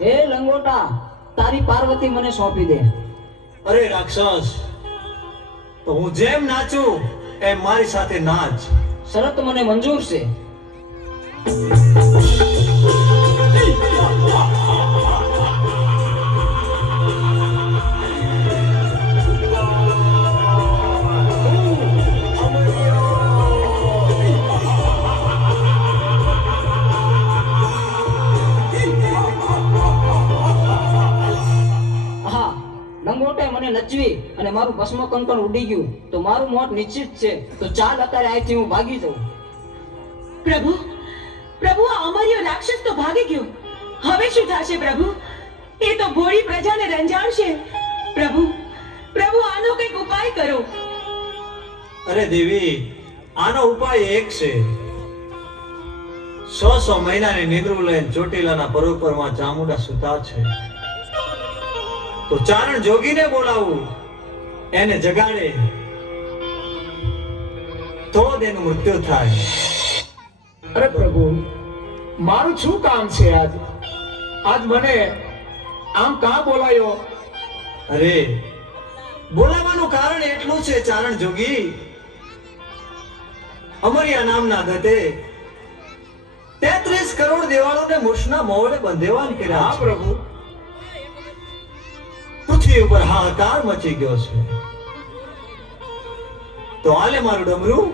એ લંગોટા, તારી પાર્વતી મને સોંપી દે. અરે રાક્ષસ, તો હું જેમ નાચું એમ મારી સાથે નાચ. શરત મને મંજૂર છે. લંગોટે મને નચવી અને મારું ભસ્મ કંકણ ઉડી ગયું તો મારું મોત નિશ્ચિત છે. તો ચાલ અત્યારે અહીંથી હું ભાગી જાઉં. પ્રભુ, પ્રભુ, આ અમર્યો રાક્ષસ તો ભાગી ગયો. હવે શું થશે પ્રભુ? એ તો ભોળી પ્રજાને રંજાડશે. પ્રભુ, પ્રભુ, આનો કંઈક ઉપાય કરો. અરે દેવી, આનો ઉપાય એક છે. 100 મહિનાની નિદ્રું લઈને ચોટીલાના પરોપરમાં ચામુંડા સુતા છે. તો ચારણ જોગીને બોલાવું, એને જગાડે તો તેનું મૃત્યુ થાય. અરે પ્રભુ, મારું શું કામ છે આજ? આજ મને આમ કાં બોલાયો? અરે બોલાવાનું કારણ એટલું છે ચારણ જોગી, અમરિયા નામના દત્તે 33 કરોડ દેવાળોને મૂછના મોવડે બંધેવાન કર્યા. હા પ્રભુ. પૃથ્વી ઉપર હાહાકાર મચી ગયો છે. તો હાલે મારું ડમરું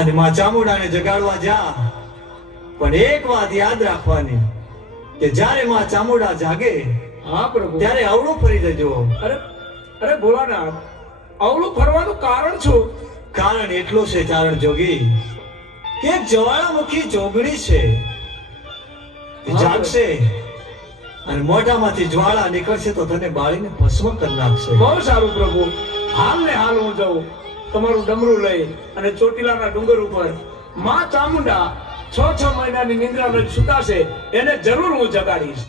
અને માં ચામુંડાને જગાડવા જા. પણ એક વાત યાદ રાખવાની કે જ્યારે માં ચામુંડા જાગે, હા પ્રભુ, ત્યારે અવળું ફરી જજો. અરે અરે ભોળાનાથ, અવળું ફરવાનું કારણ શું? કારણ એટલું છે ચારણ જોગી કે એક જ્વાળામુખી જોગણી છે. તે જાગશે અને મોઢામાંથી જ્વાળા નીકળશે તો તને બાળીને ભસ્મ કરી નાખશે. બહુ સારું પ્રભુ. હાલ ને હાલ હું જાઉં તમારું ડમરું લઈ અને ચોટીલાના ડુંગર ઉપર માં ચામુંડા 6 મહિનાની નિંદ્રા લઈ સુતાશે, એને જરૂર હું જગાડીશ.